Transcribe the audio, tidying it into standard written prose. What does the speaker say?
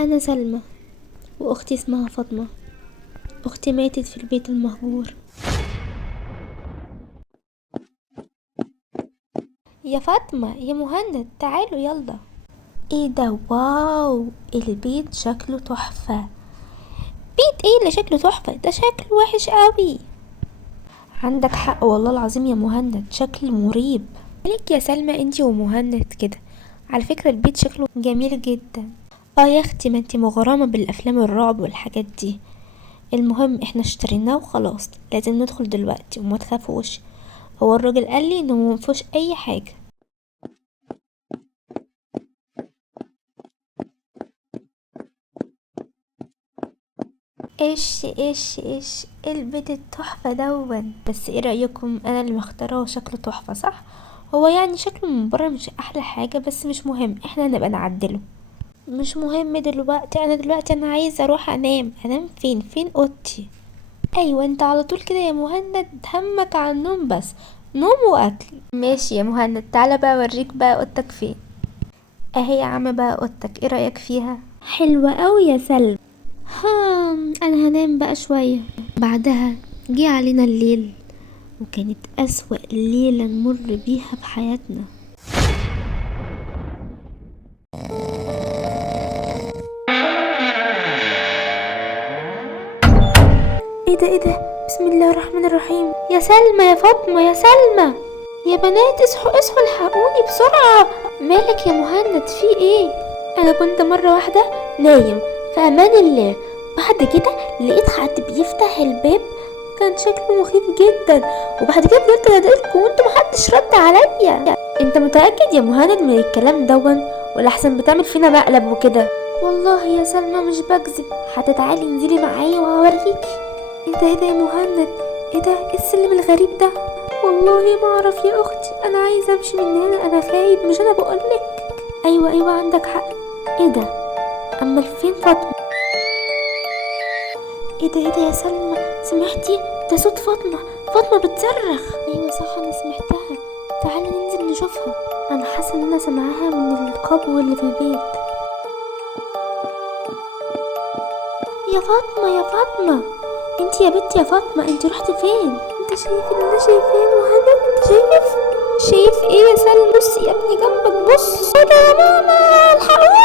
أنا سلمى، وأختي اسمها فاطمة. أختي ماتت في البيت المهجور. يا فاطمة يا مهند تعالوا يلا. ايه ده؟ واو، البيت شكله تحفة. بيت ايه اللي شكله تحفة؟ ده شكله وحش قوي. عندك حق والله العظيم يا مهند، شكل مريب. مالك يا سلمى انتي ومهند كده؟ على فكرة البيت شكله جميل جدا. اه يا اختي، ما انتي مغرمة بالافلام الرعب والحاجات دي. المهم احنا اشتريناه وخلاص، لازم ندخل دلوقتي وما تخافوش. هو الراجل قال لي انه مفيهوش اي حاجة. ايش البيت التحفة دون. بس ايه رأيكم؟ انا اللي مختاره، شكله تحفة صح؟ هو يعني شكله من بره مش احلى حاجة، بس مش مهم، احنا هنبقى نعدله. مش مهم دلوقتي، انا عايزة اروح انام فين اوضتي؟ ايوه انت على طول كده يا مهند، همك على النوم بس. نوم واكل. ماشي يا مهند، تعالى بقى اوريك بقى اوضتك فين. اهي يا عم بقى اوضتك، ايه رأيك فيها؟ حلوة قوي يا سلمى. انا هنام بقى شوية. بعدها جه علينا الليل، وكانت اسوأ ليلة نمر بيها بحياتنا. ايه ده؟ بسم الله الرحمن الرحيم. يا سلمى يا فاطمة يا سلمى، يا بنات اصحوا الحقوني بسرعة. مالك يا مهند في ايه؟ انا كنت مرة واحدة نايم في امان الله، بعد كده لقيت حد بيفتح الباب، كان شكله مخيف جدا، وبعد كده فضلت اناديلكوا وانتوا محدش رد عليا. انت متأكد يا مهند من الكلام دون، ولا احسن بتعمل فينا مقلب وكده؟ والله يا سلمى مش بكذب، هتتعالي انزلي معايا وهوريكي. ايه ده يا مهند؟ ايه ده؟ ايه السلم الغريب ده؟ والله ما اعرف يا اختي، انا عايزه امشي من هنا، انا خايف، مش انا بقولك؟ ايوه عندك حق. ايه ده؟ امال فين فاطمه؟ ايه ده يا سلمى؟ سمعتي؟ ده صوت فاطمه بتصرخ. ايوه صح انا سمعتها. تعالي ننزل نشوفها. انا حاسه ان انا سامعاها من القبو اللي في البيت. يا فاطمه انتي يا بنتي، يا فاطمه انتي رحتي فين؟ انت شايف اللي انا شايفاه يا مهند؟ انت شايف ايه يا سلمى؟ بص يا ابني جنبك، بص. ايه ده يا ماما؟ الحقوني.